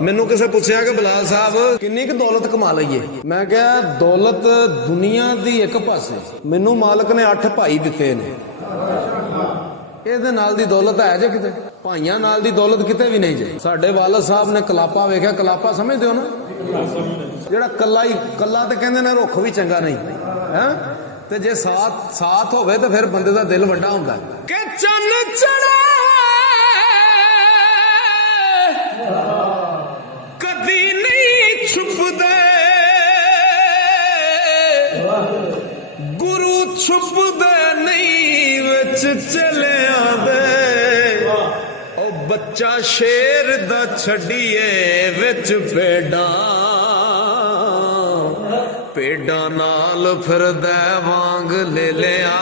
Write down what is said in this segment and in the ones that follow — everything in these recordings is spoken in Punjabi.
ਮੈਨੂੰ ਕਿਸੇ ਪੁੱਛਿਆ ਕਿ ਬਲਾਲ ਸਾਹਿਬ ਕਿੰਨੀ ਕੁ ਦੌਲਤ ਕਮਾ ਲਈਏ। ਮੈਂ ਕਿਹਾ ਦੌਲਤ ਦੁਨੀਆ ਦੀ ਇੱਕ ਪਾਸੇ, ਮੈਨੂੰ ਮਾਲਕ ਨੇ 8 ਭਾਈ ਦਿੱਤੇ ਨੇ, ਇਹਦੇ ਨਾਲ ਦੀ ਦੌਲਤ ਹੈ ਜੇ ਕਿਤੇ? ਭਾਈਆਂ ਨਾਲ ਦੀ ਦੌਲਤ ਕਿਤੇ ਵੀ ਨਹੀਂ ਜੇ। ਸਾਡੇ ਵਾਲਦ ਸਾਹਿਬ ਨੇ ਕਲਾਪਾ ਵੇਖਿਆ, ਕਲਾਪਾ ਸਮਝਦੇ ਹੋ ਨਾ, ਜਿਹੜਾ ਕੱਲਾ ਤੇ ਕਹਿੰਦੇ ਨੇ ਰੁੱਖ ਵੀ ਚੰਗਾ ਨਹੀਂ ਹੈ, ਤੇ ਜੇ ਸਾਥ ਹੋਵੇ ਤਾਂ ਫਿਰ ਬੰਦੇ ਦਾ ਦਿਲ ਵੱਡਾ ਹੁੰਦਾ ਕਿ ਚੰਨ ਚੜ੍ਹੇ ਕਦੀ ਨਹੀਂ ਛੁਪਦੇ, ਗੁਰੂ ਛੁਪਦੇ ਨਹੀਂ ਵਿੱਚ ਚਲਿਆਂ ਦੇ। ਉਹ ਬੱਚਾ ਸ਼ੇਰ ਦਾ ਛੱਡੀਏ ਵਿੱਚ ਭੇਡਾਂ ਨਾਲ ਫਿਰਦਾ ਵਾਂਗ ਲੈ ਲਿਆ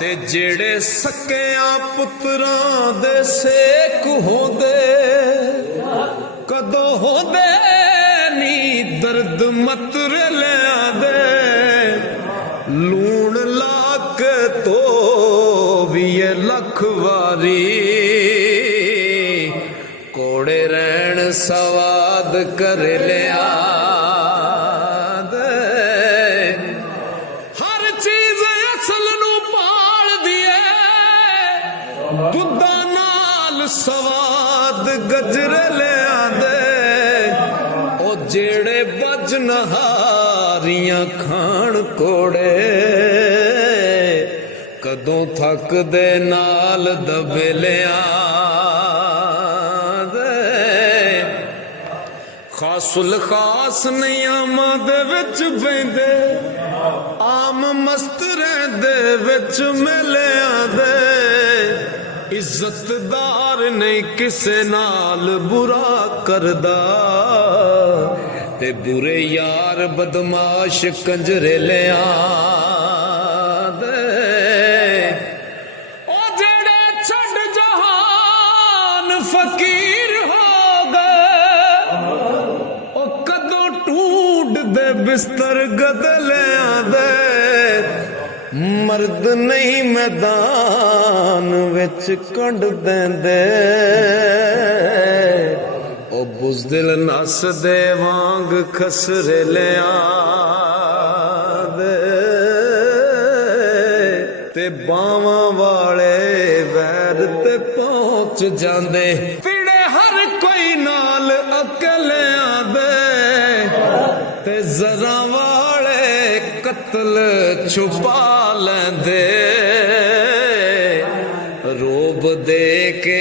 ਤੇ ਜਿਹੜੇ ਸਕਿਆਂ ਪੁੱਤਰਾਂ ਦੇ ਸੇਕ ਹੁੰਦੇ, ਕਦੋਂ ਹੁੰਦੇ ਨੀ ਦਰਦ ਮਤਰੇ ਲਿਆਂਦੇ। ਲੂਣ ਲਾ ਕੇ ਧੋਵੀਏ ਲੱਖ ਵਾਰੀ, ਕੋੜੇ ਰਹਿਣ ਸਵਾਦ ਕਰ ਲਿਆ। ਹਰ ਚੀਜ਼ ਅਸਲ ਨੂੰ ਪਾਲਦੀ ਏ, ਦੁੱਧਾਂ ਨਾਲ ਸਵਾਦ ਗਜਰੇ ਲਿਆਂਦੇ। ਉਹ ਜਿਹੜੇ ਬੱਜ ਨਹਾਰੀਆਂ ਖਾਣ ਕੋੜੇ, ਕਦੋਂ ਥੱਕਦੇ ਨਾਲ ਦਬੇ ਲਿਆ। ਖਾਸੁਲ ਖਾਸ ਨਿਯਮਾਂ ਦੇ ਵਿੱਚ ਬਹਿੰਦੇ, ਆਮ ਮਸਤਰੇ ਦੇ ਵਿੱਚ ਮਿਲਿਆਂ ਦੇ। ਇੱਜ਼ਤਦਾਰ ਨਹੀਂ ਕਿਸੇ ਨਾਲ ਬੁਰਾ ਕਰਦਾ, ਤੇ ਬੁਰੇ ਯਾਰ ਬਦਮਾਸ਼ ਕੰਜਰੇ ਲਿਆਂ ਦੇ। ਉਹ ਜਿਹੜੇ ਛੱਡ ਜਹਾਨ ਫਕੀਰ ਹੋ ਗਏ, ਉਹ ਕਦੋਂ ਢੂੰਡਦੇ ਬਿਸਤਰ ਗਦਲਿਆਂ ਦੇ। ਮਰਦ ਨਹੀਂ ਮੈਦਾਨ ਵਿੱਚ ਕੰਢ ਦਿੰਦੇ, ਉਹ ਬੁਜ਼ਦਿਲ ਨੱਸਦੇ ਵਾਂਗ ਖਸਰੇ ਲਿਆਂ ਦੇ। ਤੇ ਬਾਵਾਂ ਵਾਲੇ ਵੈਰ ਤੇ ਪਹੁੰਚ ਜਾਂਦੇ, ਪੀੜੇ ਹਰ ਕੋਈ ਨਾਲ ਅਕਲਿਆਂ ਦੇ। ਤੇ ਜ਼ਰਾ ਵਾਲੇ ਕਤਲ ਛੁਪਾ ਲੈਂਦੇ, ਰੋਬ ਦੇ ਕੇ